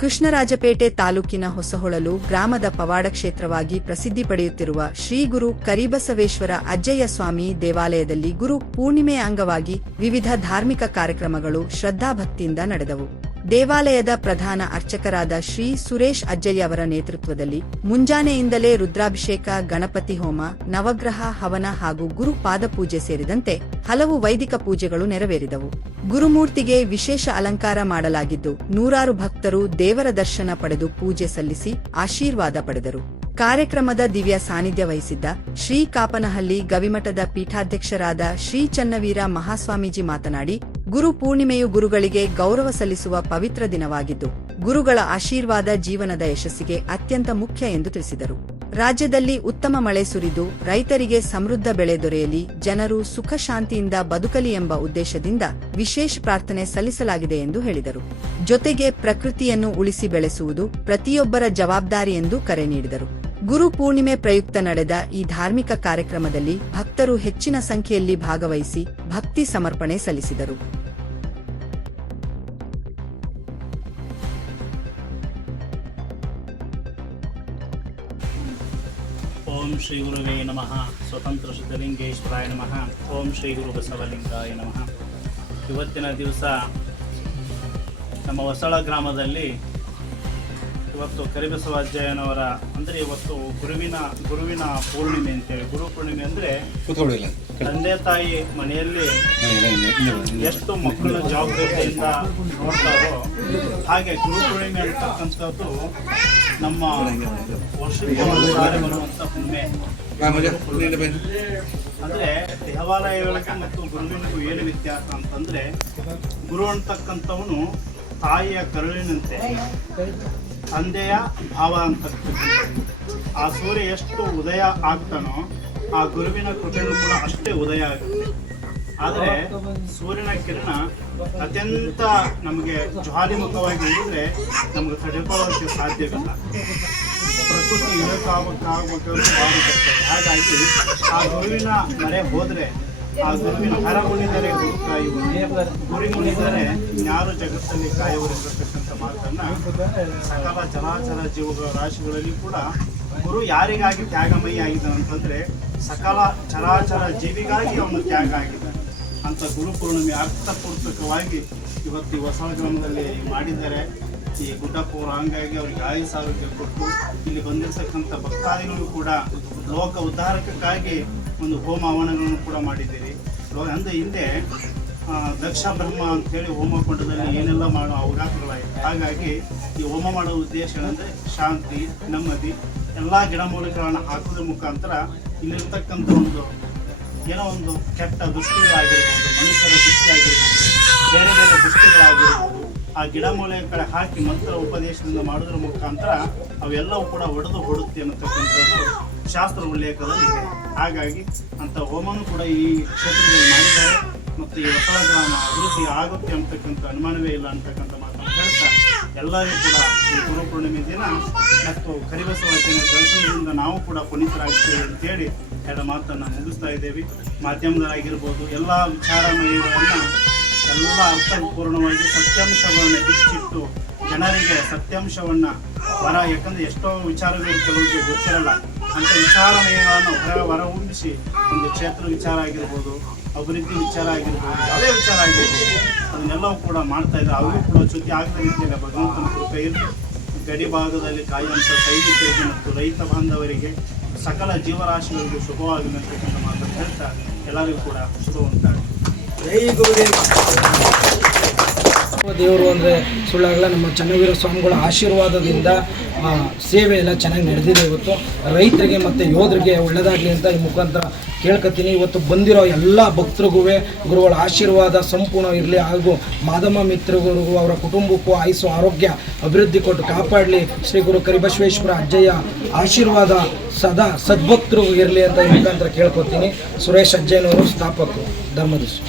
ಕೃಷ್ಣರಾಜಪೇಟೆ ತಾಲೂಕಿನ ಹೊಸಹೊಳಲು ಗ್ರಾಮದ ಪವಾಡ ಕ್ಷೇತ್ರವಾಗಿ ಪ್ರಸಿದ್ಧಿ ಪಡೆಯುತ್ತಿರುವ ಶ್ರೀ ಗುರು ಕರಿಬಸವೇಶ್ವರ ಅಜ್ಜಯ್ಯ ಸ್ವಾಮಿ ದೇವಾಲಯದಲ್ಲಿ ಗುರು ಪೂರ್ಣಿಮೆಯ ಅಂಗವಾಗಿ ವಿವಿಧ ಧಾರ್ಮಿಕ ಕಾರ್ಯಕ್ರಮಗಳು ಶ್ರದ್ಧಾಭಕ್ತಿಯಿಂದ ನಡೆದವು. ದೇವಾಲಯದ ಪ್ರಧಾನ ಅರ್ಚಕರಾದ ಶ್ರೀ ಸುರೇಶ್ ಅಜ್ಜಯ್ಯ ಅವರ ನೇತೃತ್ವದಲ್ಲಿ ಮುಂಜಾನೆಯಿಂದಲೇ ರುದ್ರಾಭಿಷೇಕ, ಗಣಪತಿ ಹೋಮ, ನವಗ್ರಹ ಹವನ ಹಾಗೂ ಗುರು ಪಾದಪೂಜೆ ಸೇರಿದಂತೆ ಹಲವು ವೈದಿಕ ಪೂಜೆಗಳು ನೆರವೇರಿದವು. ಗುರುಮೂರ್ತಿಗೆ ವಿಶೇಷ ಅಲಂಕಾರ ಮಾಡಲಾಗಿದ್ದು, ನೂರಾರು ಭಕ್ತರು ದೇವರ ದರ್ಶನ ಪಡೆದು ಪೂಜೆ ಸಲ್ಲಿಸಿ ಆಶೀರ್ವಾದ ಪಡೆದರು. ಕಾರ್ಯಕ್ರಮದ ದಿವ್ಯ ಸಾನ್ನಿಧ್ಯ ವಹಿಸಿದ್ದ ಶ್ರೀ ಕಾಪನಹಳ್ಳಿ ಗವಿಮಠದ ಪೀಠಾಧ್ಯಕ್ಷರಾದ ಶ್ರೀ ಚನ್ನವೀರ ಮಹಾಸ್ವಾಮೀಜಿ ಮಾತನಾಡಿ, ಗುರು ಪೂರ್ಣಿಮೆಯು ಗುರುಗಳಿಗೆ ಗೌರವ ಸಲ್ಲಿಸುವ ಪವಿತ್ರ ದಿನವಾಗಿದ್ದು, ಗುರುಗಳ ಆಶೀರ್ವಾದ ಜೀವನದ ಯಶಸ್ಸಿಗೆ ಅತ್ಯಂತ ಮುಖ್ಯ ಎಂದು ತಿಳಿಸಿದರು. ರಾಜ್ಯದಲ್ಲಿ ಉತ್ತಮ ಮಳೆ ಸುರಿದು ರೈತರಿಗೆ ಸಮೃದ್ಧ ಬೆಳೆ ದೊರೆಯಲಿ, ಜನರು ಸುಖ ಶಾಂತಿಯಿಂದ ಬದುಕಲಿ ಎಂಬ ಉದ್ದೇಶದಿಂದ ವಿಶೇಷ ಪ್ರಾರ್ಥನೆ ಸಲ್ಲಿಸಲಾಗಿದೆ ಎಂದು ಹೇಳಿದರು. ಜೊತೆಗೆ ಪ್ರಕೃತಿಯನ್ನು ಉಳಿಸಿ ಬೆಳೆಸುವುದು ಪ್ರತಿಯೊಬ್ಬರ ಜವಾಬ್ದಾರಿ ಎಂದು ಕರೆ ನೀಡಿದರು. ಗುರು ಪೂರ್ಣಿಮೆ ಪ್ರಯುಕ್ತ ನಡೆದ ಈ ಧಾರ್ಮಿಕ ಕಾರ್ಯಕ್ರಮದಲ್ಲಿ ಭಕ್ತರು ಹೆಚ್ಚಿನ ಸಂಖ್ಯೆಯಲ್ಲಿ ಭಾಗವಹಿಸಿ ಭಕ್ತಿ ಸಮರ್ಪಣೆ ಸಲ್ಲಿಸಿದರು. ಓಂ ಶ್ರೀ ಗುರುವೇ ನಮಃ. ಸ್ವತಂತ್ರ ಸಿದ್ಧಲಿಂಗೇಶ್ವರಾಯ ನಮಃ. ಓಂ ಶ್ರೀ ಗುರು ಬಸವಲಿಂಗಾಯ ನಮಃ. ಇವತ್ತಿನ ದಿವಸ ನಮ್ಮ ಹೊಸಳ ಗ್ರಾಮದಲ್ಲಿ ಇವತ್ತು ಕರಿಬಸವ ಅಜ್ಜಯ್ಯನವರ ಅಂದರೆ ಇವತ್ತು ಗುರುವಿನ ಪೂರ್ಣಿಮೆ ಅಂತೇಳಿ. ಗುರು ಪೂರ್ಣಿಮೆ ಅಂದರೆ ತಂದೆ ತಾಯಿ ಮನೆಯಲ್ಲಿ ಎಷ್ಟು ಮಕ್ಕಳು ಜವಾಬ್ದಾರಿಯಿಂದ ನೋಡ್ತಾರೋ ಹಾಗೆ ಗುರು ಪೂರ್ಣಿಮೆ ಅಂತಕ್ಕಂಥದ್ದು ನಮ್ಮ ವರ್ಷಕ್ಕೆ ಒಂದು ಸಾರಿ ಬರುವಂಥ ಹುಣ್ಣಿಮೆ. ಅಂದರೆ ದೇವಾಲಯಗಳಿಗೆ ಮತ್ತು ಗುರುವಿನಿಗೂ ಏನು ವ್ಯತ್ಯಾಸ ಅಂತಂದರೆ, ಗುರು ಅಂತಕ್ಕಂಥವನು ತಾಯಿಯ ಕರುಳಿನಂತೆ, ತಂದೆಯ ಭಾವ ಅಂತಕ್ಕಂಥದ್ದು. ಆ ಸೂರ್ಯ ಎಷ್ಟು ಉದಯ ಆಗ್ತಾನೋ ಆ ಗುರುವಿನ ಕೃಪೆನೂ ಕೂಡ ಅಷ್ಟೇ ಉದಯ ಆಗುತ್ತೆ. ಆದರೆ ಸೂರ್ಯನ ಕಿರಣ ಅತ್ಯಂತ ನಮಗೆ ಜ್ವಾಲಿಮುಖವಾಗಿ ಇಳಿದ್ರೆ ನಮಗೆ ತಡೆಕೊಳ್ಳೋಕ್ಕೆ ಸಾಧ್ಯವಿಲ್ಲ. ಪ್ರಕೃತಿ ಇಳಕಾಗಬೇಕಾಗುತ್ತೆ. ಹಾಗಾಗಿ ಆ ಗುರುವಿನ ಮರೆ ಹೋದರೆ, ಆ ಗುರುವಿನ ಹರ ಮುನಿದರೆ ಗುರು ಕಾಯುವ, ಗುರಿ ಮುನಿದರೆ ಯಾರು ಜಗತ್ತಲ್ಲಿ ಕಾಯುವರಿರತಕ್ಕಂಥ ಮಾತನ್ನ ಸಕಲ ಚರಾಚರ ಜೀವಗಳ ರಾಶಿಗಳಲ್ಲಿ ಕೂಡ ಗುರು ಯಾರಿಗಾಗಿ ತ್ಯಾಗಮಯಿ ಆಗಿದ್ದಾನೆ ಅಂತಂದ್ರೆ ಸಕಲ ಚರಾಚರ ಜೀವಿಗಾಗಿ ಅವನು ತ್ಯಾಗ ಆಗಿದ್ದಾನೆ ಅಂತ ಗುರು ಪೂರ್ಣಿಮೆ ಅರ್ಥಪೂರ್ವಕವಾಗಿ ಇವತ್ತು ಈ ಹೊಸ ಗ್ರಾಮದಲ್ಲಿ ಮಾಡಿದ್ದಾರೆ. ಈ ಗುಡ್ಡಪ್ಪವರು ಹಂಗಾಗಿ ಅವರಿಗೆ ಆಯುಸ್ ಆರೋಗ್ಯ ಕೊಟ್ಟು ಇಲ್ಲಿ ಬಂದಿರತಕ್ಕಂಥ ಭಕ್ತಾದಿಗಳು ಕೂಡ ಲೋಕ ಉದ್ಧಾರಕ್ಕಾಗಿ ಒಂದು ಹೋಮ ಹವನಗಳನ್ನು ಕೂಡ ಮಾಡಿದ್ದೀರಿ. ಅಂದರೆ ಹಿಂದೆ ದಕ್ಷ ಬ್ರಹ್ಮ ಅಂತೇಳಿ ಹೋಮಕೊಂಡದಲ್ಲಿ ಏನೆಲ್ಲ ಮಾಡೋ ಅವಘಾತಗಳಾಯಿತು. ಹಾಗಾಗಿ ಈ ಹೋಮ ಮಾಡೋ ಉದ್ದೇಶ ಏನಂದರೆ ಶಾಂತಿ, ನೆಮ್ಮದಿ, ಎಲ್ಲ ಗಿಡಮೂಲಿಕೆಗಳನ್ನು ಹಾಕೋದ್ರ ಮುಖಾಂತರ ಇಲ್ಲಿರ್ತಕ್ಕಂಥ ಏನೋ ಒಂದು ಕೆಟ್ಟ ದುಷ್ಟಿಗಳಾಗಿರ್ಬೋದು, ಮನುಷ್ಯರ ದೃಷ್ಟಿ ಆಗಿರ್ಬೋದು, ಬೇರೆ ಬೇರೆ ದೃಷ್ಟಿಗಳಾಗಿರ್ಬೋದು, ಆ ಗಿಡಮೂಲಿಕೆ ಹಾಕಿ ಮಂತ್ರ ಉಪದೇಶದಿಂದ ಮಾಡೋದ್ರ ಮುಖಾಂತರ ಅವೆಲ್ಲವೂ ಕೂಡ ಒಡೆದು ಹೊಡುತ್ತೆ ಅನ್ನತಕ್ಕಂಥದ್ದು ಶಾಸ್ತ್ರ ಉಲ್ಲೇಖದಲ್ಲಿ ಇದೆ. ಹಾಗಾಗಿ ಅಂಥ ಹೋಮನೂ ಕೂಡ ಈ ಕ್ಷೇತ್ರದಲ್ಲಿ ಮಾಡಿದ್ದಾರೆ ಮತ್ತು ಈ ಹೊಸ ಗ್ರಾಮ ಅಭಿವೃದ್ಧಿ ಆಗುತ್ತೆ ಅಂತಕ್ಕಂಥ ಅನುಮಾನವೇ ಇಲ್ಲ ಅಂತಕ್ಕಂಥ ಮಾತನ್ನು ಹೇಳ್ತಾ ಎಲ್ಲರಿಗೂ ಕೂಡ ಈ ಗುರು ಪೂರ್ಣಿಮೆ ದಿನ ಮತ್ತು ಕರಿಬಸವ ಅಜ್ಜನ ದರ್ಶನದಿಂದ ನಾವು ಕೂಡ ಪುನೀತರಾಗ್ತೇವೆ ಅಂತೇಳಿ ಎರಡು ಮಾತನ್ನು ಮುಗಿಸ್ತಾ ಇದ್ದೇವೆ. ಮಾಧ್ಯಮದಲ್ಲಾಗಿರ್ಬೋದು ಎಲ್ಲ ವಿಚಾರಮಯಗಳನ್ನು ಎಲ್ಲ ಅರ್ಥಪೂರ್ಣವಾಗಿ ಸತ್ಯಾಂಶಗಳನ್ನು ಬಿಚ್ಚಿಟ್ಟು ಜನರಿಗೆ ಸತ್ಯಾಂಶವನ್ನು ಯಾಕಂದರೆ ಎಷ್ಟೋ ವಿಚಾರಗಳು ಕೆಲವರಿಗೆ ಗೊತ್ತಿರಲ್ಲ, ಅಂಥ ವಿಚಾರಮಯಗಳನ್ನು ಹೊರಹೊಮ್ಮಿಸಿ ಒಂದು ಕ್ಷೇತ್ರ ವಿಚಾರ ಆಗಿರ್ಬೋದು, ಅಭಿವೃದ್ಧಿ ವಿಚಾರ ಆಗಿರ್ಬೋದು, ಯಾವುದೇ ವಿಚಾರ ಆಗಿರ್ಬೋದು ಅದನ್ನೆಲ್ಲವೂ ಕೂಡ ಮಾಡ್ತಾ ಇದ್ದಾರೆ. ಅವರಿಗೂ ಕೂಡ ಚ್ಯುತಿ ಆಗದ ರೀತಿಯಲ್ಲಿ ಭಗವಂತನ ಕೃಪೆ ಇರಲಿ. ಗಡಿ ಭಾಗದಲ್ಲಿ ಕಾಯುವಂಥ ಸೈನಿಕರಿಗೆ ಮತ್ತು ರೈತ ಬಾಂಧವರಿಗೆ ಸಕಲ ಜೀವರಾಶಿಗಳಿಗೆ ಶುಭವಾಗಲಿ ಅಂತಕ್ಕಂಥ ಮಾತನ್ನು ಹೇಳ್ತಾ ಎಲ್ಲರಿಗೂ ಕೂಡ ಶುಭ ಉಂಟಾಗಲಿ. ಜೈ ಗುರುದೇವ. ದೇವರು ಅಂದರೆ ಸುಳ್ಳಾಗಲ್ಲ, ನಮ್ಮ ಚನ್ನವೀರ ಸ್ವಾಮಿಗಳ ಆಶೀರ್ವಾದದಿಂದ ಸೇವೆ ಎಲ್ಲ ಚೆನ್ನಾಗಿ ನಡೆದಿದೆ. ಇವತ್ತು ರೈತರಿಗೆ ಮತ್ತು ಯೋಧರಿಗೆ ಒಳ್ಳೆಯದಾಗಲಿ ಅಂತ ಈ ಮುಖಾಂತರ ಕೇಳ್ಕೊತೀನಿ. ಇವತ್ತು ಬಂದಿರೋ ಎಲ್ಲ ಭಕ್ತರಿಗೂ ಗುರುಗಳ ಆಶೀರ್ವಾದ ಸಂಪೂರ್ಣ ಇರಲಿ, ಹಾಗೂ ಮಾದಮ್ಮ ಮಿತ್ರರಿಗೂ ಅವರ ಕುಟುಂಬಕ್ಕೂ ಆಯುಸ್ಸು ಆರೋಗ್ಯ ಅಭಿವೃದ್ಧಿ ಕೊಟ್ಟು ಕಾಪಾಡಲಿ. ಶ್ರೀ ಗುರು ಕರಿಬಸವೇಶ್ವರ ಅಜ್ಜಯ್ಯ ಆಶೀರ್ವಾದ ಸದಾ ಸದ್ಭಕ್ತರಿಗೂ ಇರಲಿ ಅಂತ ಈ ಮುಖಾಂತರ ಕೇಳ್ಕೊತೀನಿ. ಸುರೇಶ್ ಅಜ್ಜಯ್ಯನವರು, ಸ್ಥಾಪಕರು, ಧರ್ಮದರ್ಶಿ.